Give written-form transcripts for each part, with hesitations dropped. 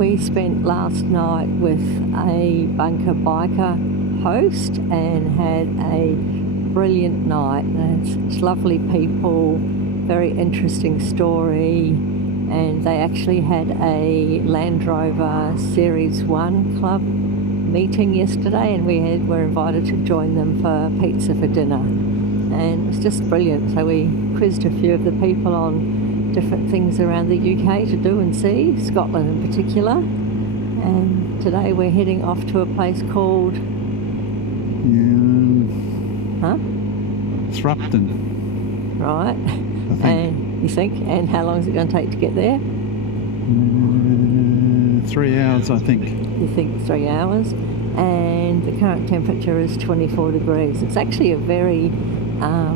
We spent last night with a bunker biker host and had a brilliant night. It's lovely people, very interesting story, and they actually had a Land Rover Series 1 club meeting yesterday, and we were invited to join them for pizza for dinner, and it's just brilliant. So we quizzed a few of the people on different things around the UK to do and see, Scotland in particular, and today we're heading off to a place called Thrupton. Right. And you think, and how long is it going to take to get there? 3 hours, I think. You think 3 hours? And the current temperature is 24 degrees. It's actually a very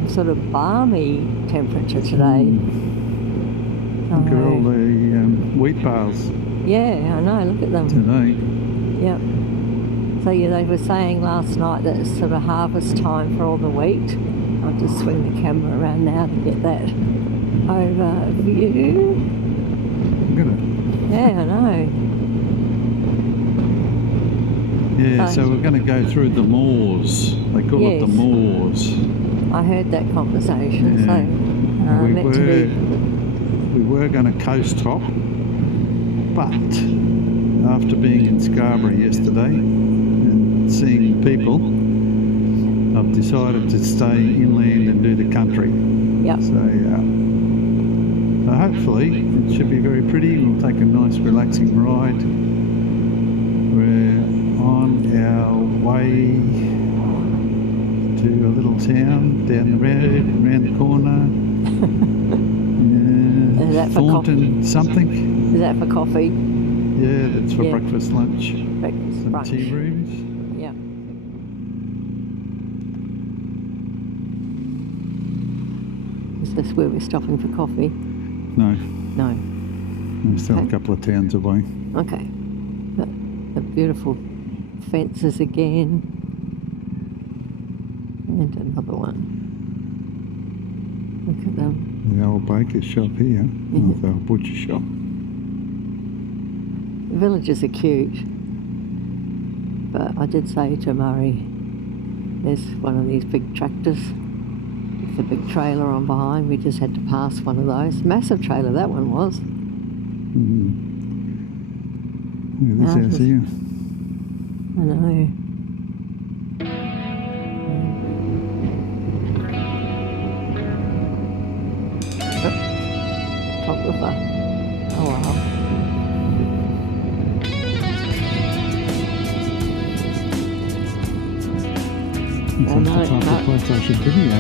sort of balmy temperature today. Look at all the wheat bales. Yeah, I know, look at them. Today. Yep. So yeah, they were saying last night that it's sort of harvest time for all the wheat. I'll just swing the camera around now to get that overview. Look at it. Yeah, I know. Yeah, so we're going to go through the moors. They call it the moors. I heard that conversation, yeah. So we were going to coast hop, but after being in Scarborough yesterday and seeing people, I've decided to stay inland and do the country. Yep. So hopefully it should be very pretty. We'll take a nice relaxing ride. We're on our way to a little town down the road, around the corner. Is that for Thornton coffee? Something. Is that for coffee? Yeah, that's for breakfast, lunch, breakfast, some brunch. tea rooms. Yeah. Is this where we're stopping for coffee? No. No. We're still a couple of towns away. Okay. The beautiful fences again. And another one. Look at them. The old baker's shop here, the old butcher shop. The villages are cute, but I did say to Murray, there's one of these big tractors with a big trailer on behind. We just had to pass one of those. Massive trailer that one was. Look at this house here. I know. Photographer. Oh wow. That's the type of place I should video.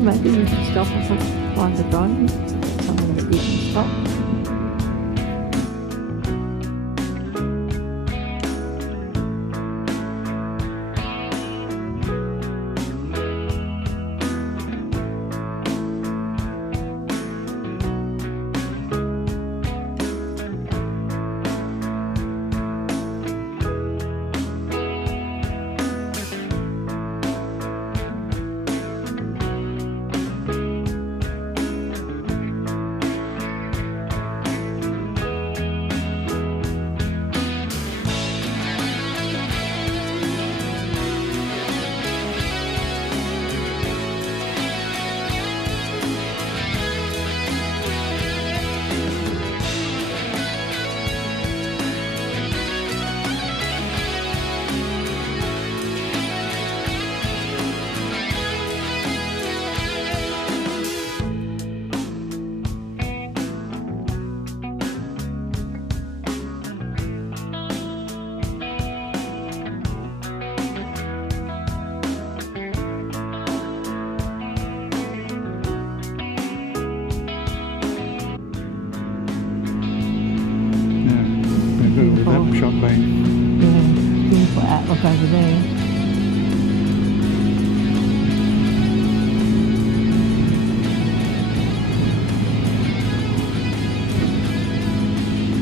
Maybe you should stop and find the drone. Something that you can stop. Shop bank. Yeah, beautiful outlook over there.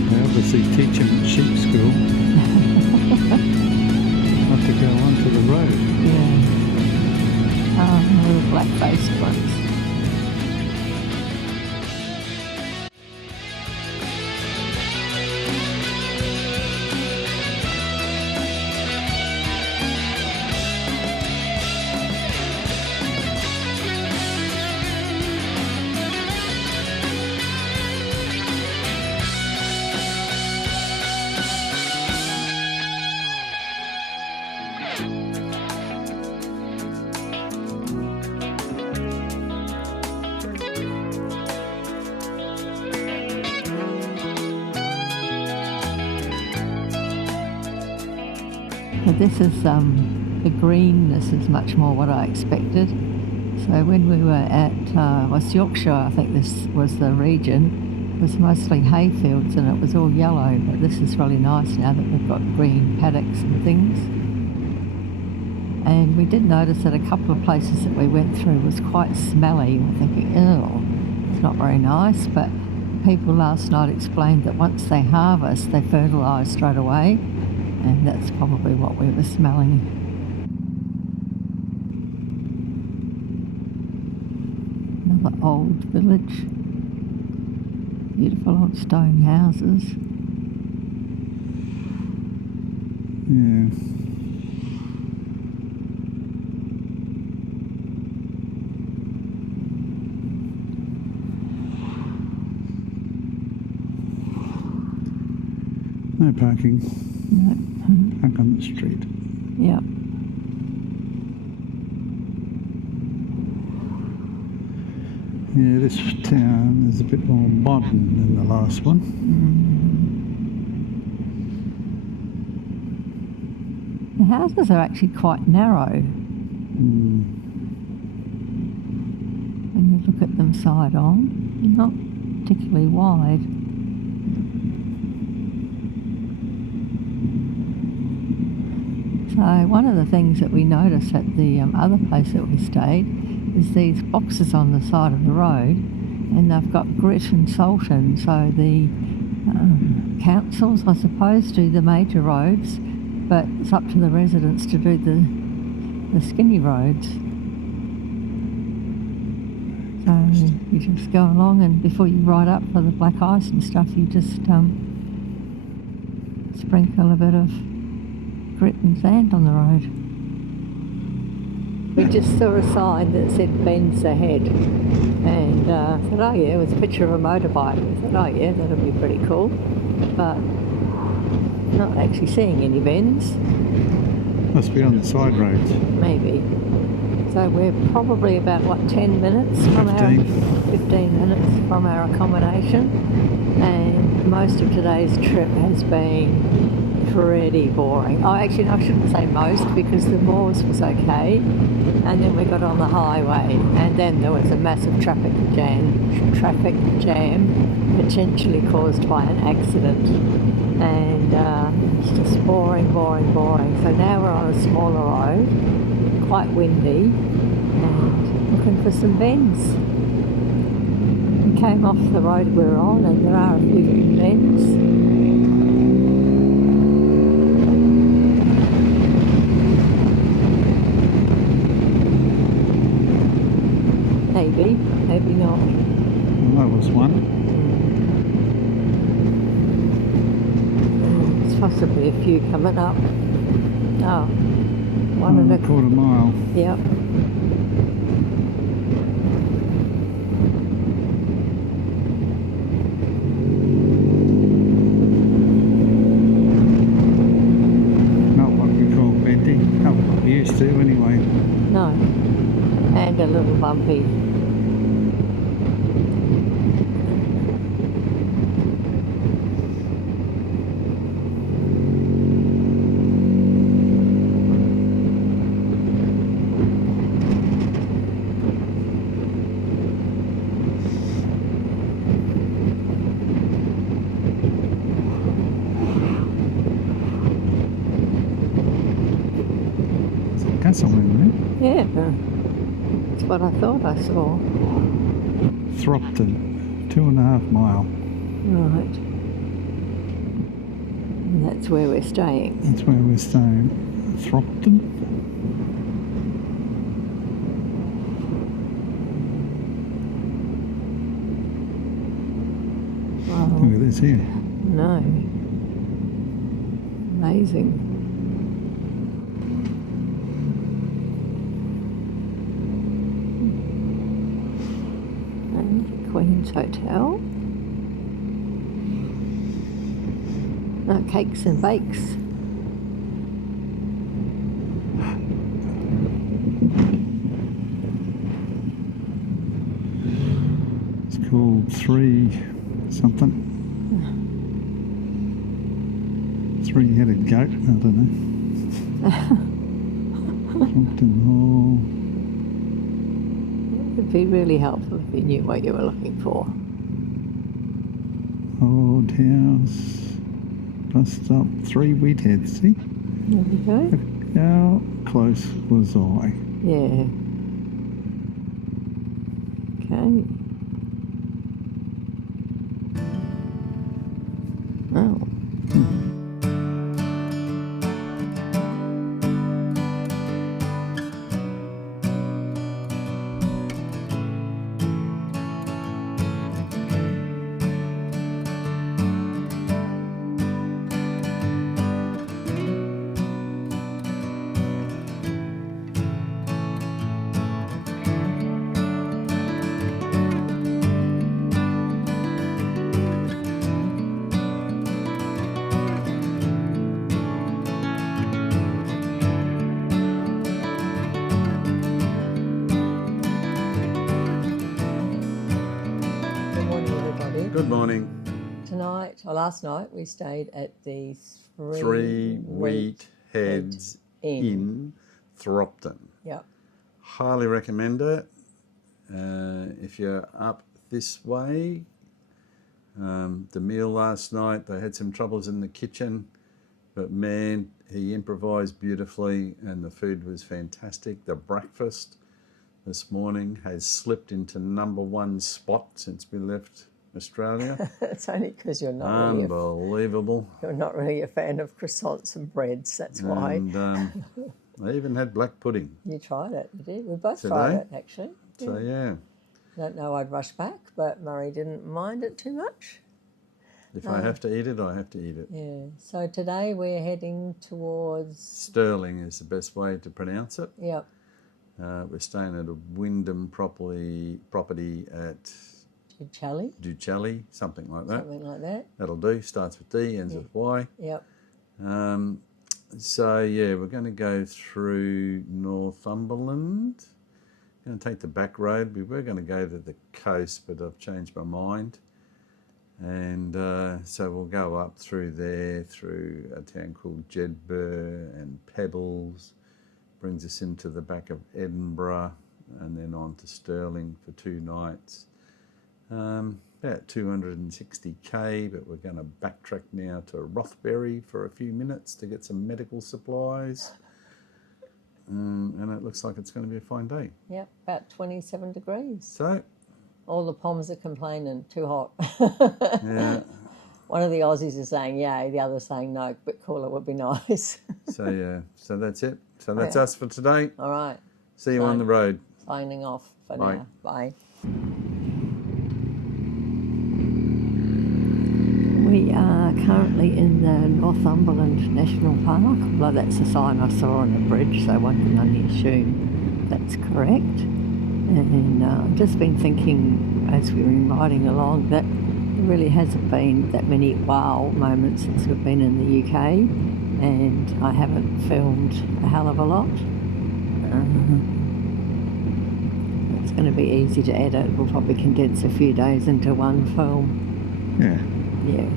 They obviously teach them at sheep school not to go onto the road. Yeah. Little black-faced ones. this is the greenness is much more what I expected. So when we were at West Yorkshire, I think this was the region, it was mostly hay fields and it was all yellow, but this is really nice now that we've got green paddocks and things. And we did notice that a couple of places that we went through was quite smelly. We're thinking, ew, it's not very nice, but people last night explained that once they harvest, they fertilise straight away, and that's probably what we were smelling. Another old village, beautiful old stone houses. Yeah. No parking. No. Park on the street. Yeah. Yeah, this town is a bit more modern than the last one. The houses are actually quite narrow when you look at them side on. They're not particularly wide. So one of the things that we noticed at the other place that we stayed is these boxes on the side of the road, and they've got grit and salt in. So the councils, I suppose, do the major roads, but it's up to the residents to do the skinny roads. So you just go along, and before you ride up for the black ice and stuff, you just sprinkle a bit of grit and sand on the road. We just saw a sign that said bends ahead, and I thought, oh yeah, it was a picture of a motorbike. We thought, oh yeah, that'll be pretty cool, but not actually seeing any bends. Must be on the side roads. Maybe. So we're probably about, 10 minutes from 15 minutes from our accommodation, and most of today's trip has been pretty boring. Oh, actually, no, I shouldn't say most, because the Moors was okay, and then we got on the highway, and then there was a massive traffic jam potentially caused by an accident, and it's just boring. So now we're on a smaller road, quite windy, and looking for some bends. We came off the road we were on, and there are a few little bends. Maybe not. Well, that was one. There's possibly a few coming up. Oh, one and a quarter mile. Yep. Not what we call bending. Not what we used to anyway. No. And a little bumpy. Somewhere in Yeah, that's what I thought I saw. there. Thropton, 2.5 mile. Right. And that's where we're staying. That's where we're staying. Thropton. Wow. Look at this here. No. Amazing. Queen's Hotel. Cakes and bakes. It's called 3 something. 3-headed goat, I don't know. Compton Hall. It would be really helpful if you knew what you were looking for. Old house. Bus stop. 3 Wheathead. See? There you go. How close was I? Yeah. Okay. Oh. Good morning. Tonight, or last night, we stayed at the Three Wheatheads in Thropton. Yep. Highly recommend it. If you're up this way, the meal last night, they had some troubles in the kitchen, but man, he improvised beautifully and the food was fantastic. The breakfast this morning has slipped into #1 spot since we left Australia. It's only because you're not Unbelievable. you're not really a fan of croissants and breads. That's why. And I even had black pudding. You tried it. You did. We both Today? tried it, actually. So yeah, I don't know I'd rush back, but Murray didn't mind it too much. if I have to eat it, I have to eat it. Yeah. So today we're heading towards... Sterling is the best way to pronounce it. Yep. We're staying at a Wyndham property at Duchally, something like that. something like that. That'll do. Starts with D, ends with Y. Yep. So yeah, we're going to go through Northumberland. Going to take the back road. We were going to go to the coast, but I've changed my mind. And so we'll go up through there, through a town called Jedburgh and Pebbles. Brings us into the back of Edinburgh and then on to Sterling for 2 nights. About 260k, but we're going to backtrack now to Rothbury for a few minutes to get some medical supplies. And it looks like it's going to be a fine day. Yep, about 27 degrees. So, all the Poms are complaining, too hot. yeah. One of the Aussies is saying yay, the other saying no, a bit cooler would be nice. So yeah, so that's it. So that's us for today. All right. See you on the road. Signing off for Bye. now. Bye. We are currently in the Northumberland National Park. Well, that's a sign I saw on a bridge, so one can only assume that's correct. And I've just been thinking as we were riding along that there really hasn't been that many wow moments since we've been in the UK, and I haven't filmed a hell of a lot. It's going to be easy to edit. We'll probably condense a few days into one film. Yeah. Yeah.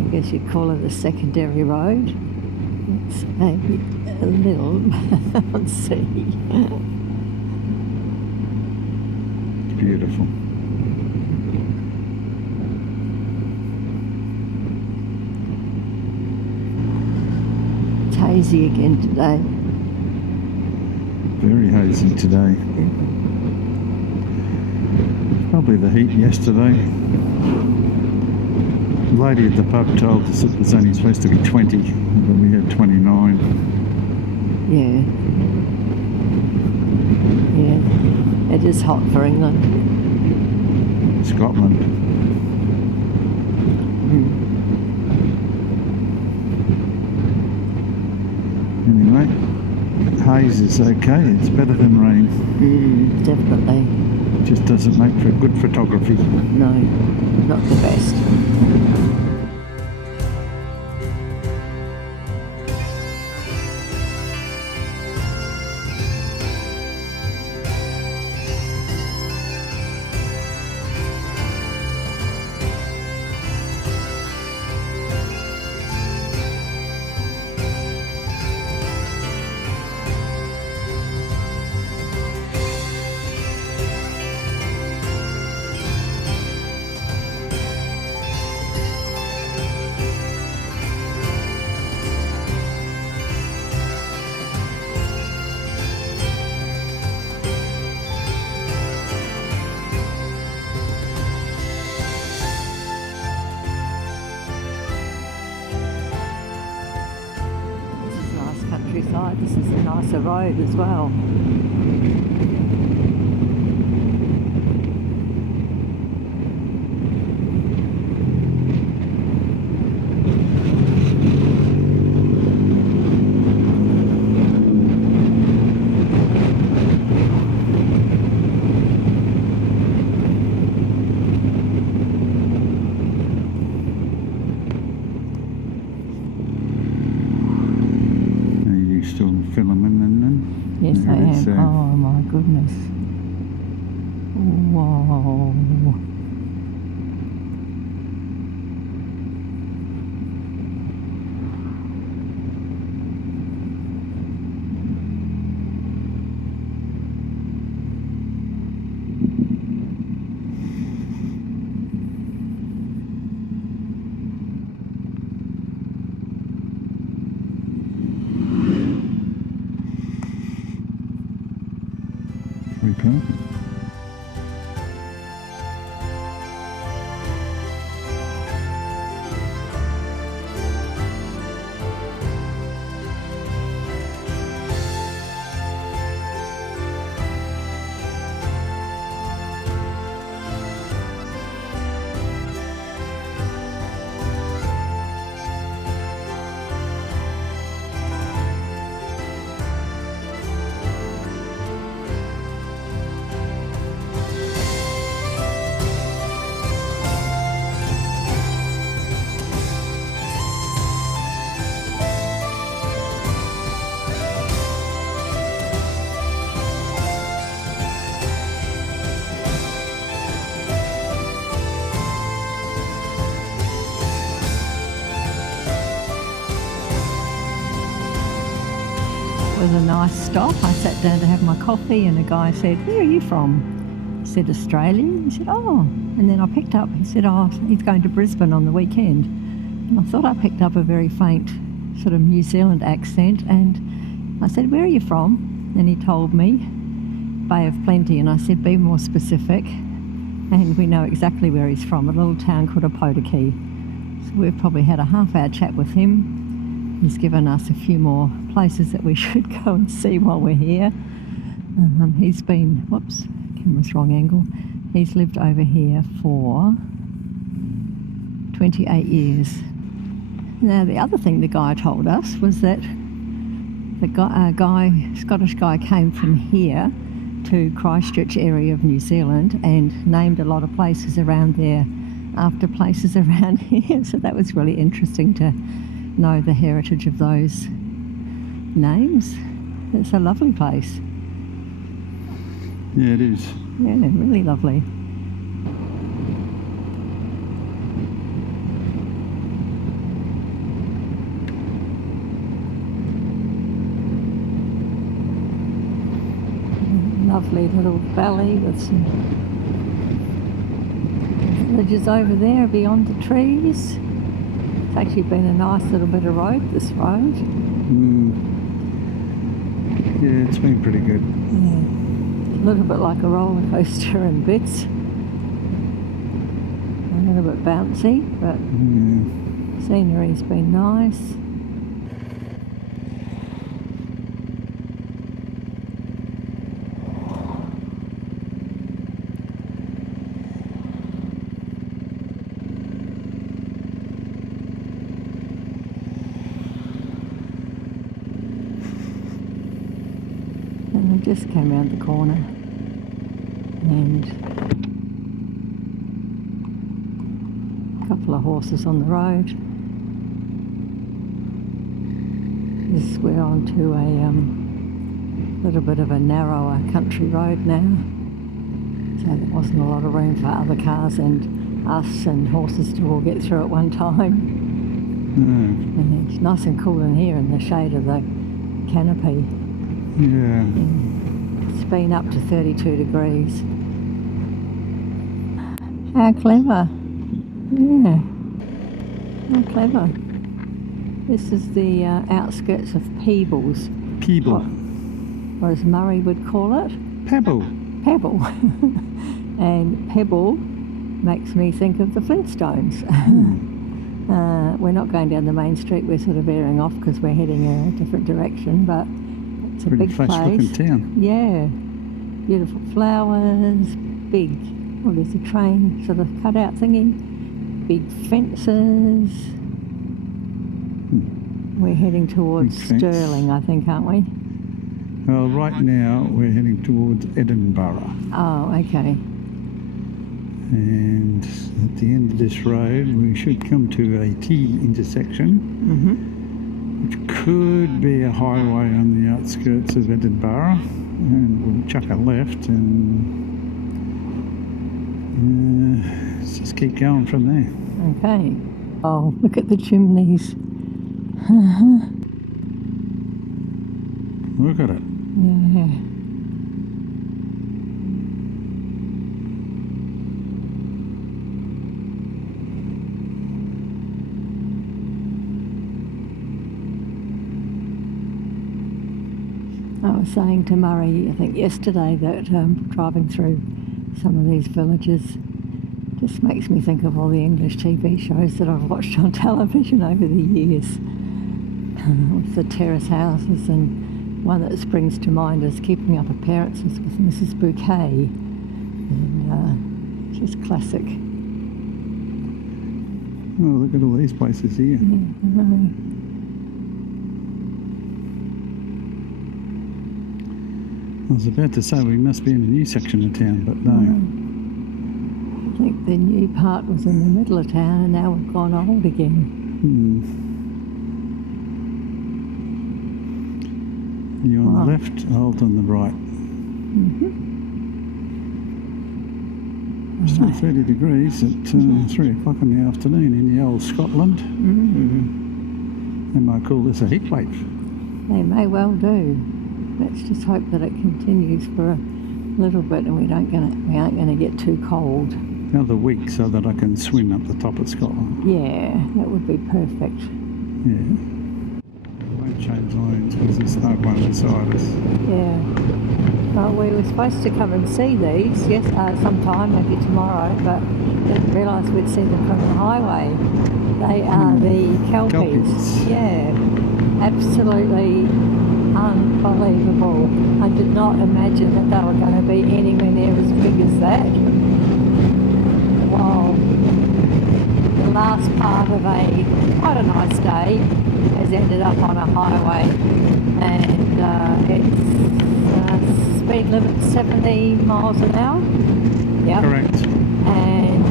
I guess you'd call it a secondary road. It's maybe a little on sea. Beautiful. It's hazy again today. Very hazy today. Probably the heat yesterday. The lady at the pub told us it was only supposed to be 20, but we had 29. Yeah. Yeah. It is hot for England. Scotland. Anyway, haze is okay. It's better than rain. Definitely. Just doesn't make for good photography. No, not the best. side. This is a nicer road as well. Yes, I am. Oh my goodness. Whoa. Perfect. It was a nice stop. I sat down to have my coffee and a guy said, "Where are you from?" I said, "Australia." He said, "Oh." And then I picked up, he said, "Oh, he's going to Brisbane on the weekend." And I thought I picked up a very faint sort of New Zealand accent, and I said, "Where are you from?" And he told me, Bay of Plenty, and I said, "Be more specific." And we know exactly where he's from, a little town called Apotiki. So we've probably had a half-hour chat with him. He's given us a few more places that we should go and see while we're here. He's been, whoops, camera's wrong angle. He's lived over here for 28 years. Now, the other thing the guy told us was that Scottish guy came from here to Christchurch area of New Zealand and named a lot of places around there after places around here. So that was really interesting to know the heritage of those names. It's a lovely place. Yeah, it is. Yeah, really lovely. Lovely little valley with some villages over there beyond the trees. It's actually been a nice little bit of road, this road. Yeah, it's been pretty good. Yeah. A little bit like a roller coaster in bits. A little bit bouncy, but scenery's been nice. And we just came around the corner and a couple of horses on the road. We're on to a little bit of a narrower country road now, so there wasn't a lot of room for other cars and us and horses to all get through at one time. And it's nice and cool in here in the shade of the canopy. Yeah. It's been up to 32 degrees. How clever. Yeah. How clever. This is the outskirts of Peebles. Pebble. Or as Murray would call it. Pebble. Pebble. And Pebble makes me think of the Flintstones. We're not going down the main street, we're sort of veering off because we're heading a different direction, but it's a Pretty big flash place. looking town. Yeah, beautiful flowers, big, well there's a train sort of cutout thingy, big fences. We're heading towards Big fence. Stirling, I think, aren't we? Well, right now we're heading towards Edinburgh. Oh, okay. And at the end of this road we should come to a T intersection, which could be a highway on the outskirts of Edinburgh, and we'll chuck a left and let's just keep going from there. Okay. Oh, look at the chimneys. Look at it. Yeah. I was saying to Murray, I think yesterday, that driving through some of these villages just makes me think of all the English TV shows that I've watched on television over the years. With the terrace houses, and one that springs to mind is Keeping Up Appearances with Mrs. Bouquet, and just classic. Oh, look at all these places here. Yeah, I know. I was about to say we must be in a new section of town, but no. I think the new part was in the middle of town, and now we've gone old again. You on the left, old on the right. Still 30 degrees at 3 o'clock in the afternoon in the old Scotland. They might call this a heat wave. They may well do. Let's just hope that it continues for a little bit and we aren't going to get too cold. Another week so that I can swim up the top of Scotland. Yeah, that would be perfect. Yeah. Won't change lanes because there's no one beside us. Yeah. Well, we were supposed to come and see these sometime, maybe tomorrow, but didn't realise we'd see them from the highway. They are the Kelpies. Yeah, absolutely unbelievable. I did not imagine that they were going to be anywhere near as big as that. Wow. The last part of quite a nice day has ended up on a highway, and it's speed limit 70 miles an hour. Yep. Correct. And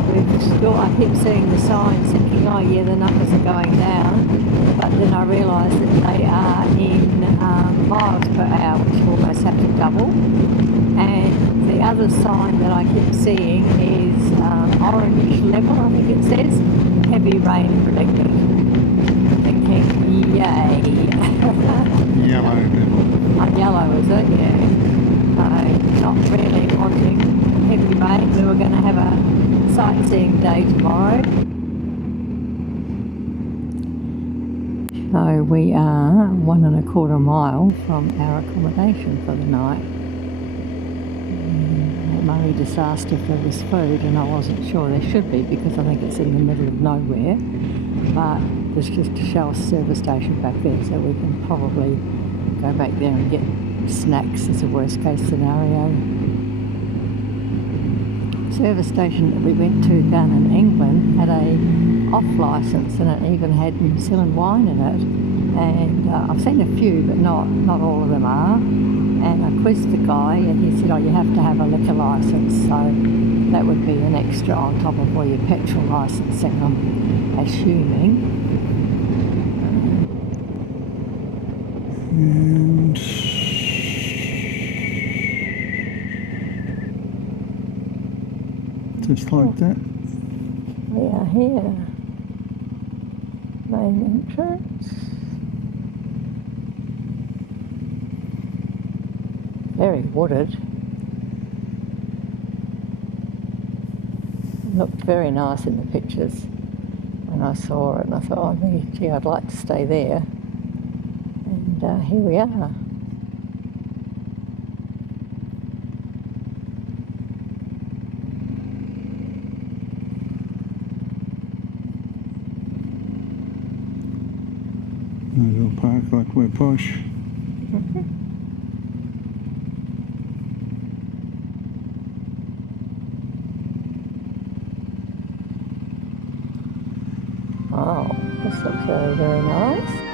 I keep seeing the signs thinking, oh yeah, the numbers are going down, but then I realise that they are in miles per hour, which you almost have to double. And the other sign that I keep seeing is orange level, I think it says, heavy rain predicted. Thinking, yay. Yellow level. Yellow, is it? Yeah. Not really wanting heavy rain. We were going to have a sightseeing day tomorrow. So we are 1.25 miles from our accommodation for the night. Murray just asked if there was food, and I wasn't sure. There should be, because I think it's in the middle of nowhere. But there's just a Shell service station back there, so we can probably go back there and get snacks as a worst case scenario. Service station that we went to down in England had a off licence, and it even had New Zealand wine in it. And I've seen a few, but not all of them are. And I quizzed the guy, and he said, oh, you have to have a liquor licence, so that would be an extra on top of all your petrol licensing, I'm assuming. And just like that. We are here. Main entrance. Very wooded. Looked very nice in the pictures when I saw it, and I thought, oh gee, I'd like to stay there. And here we are. Might as well park like we're posh. Oh, this looks very, very nice.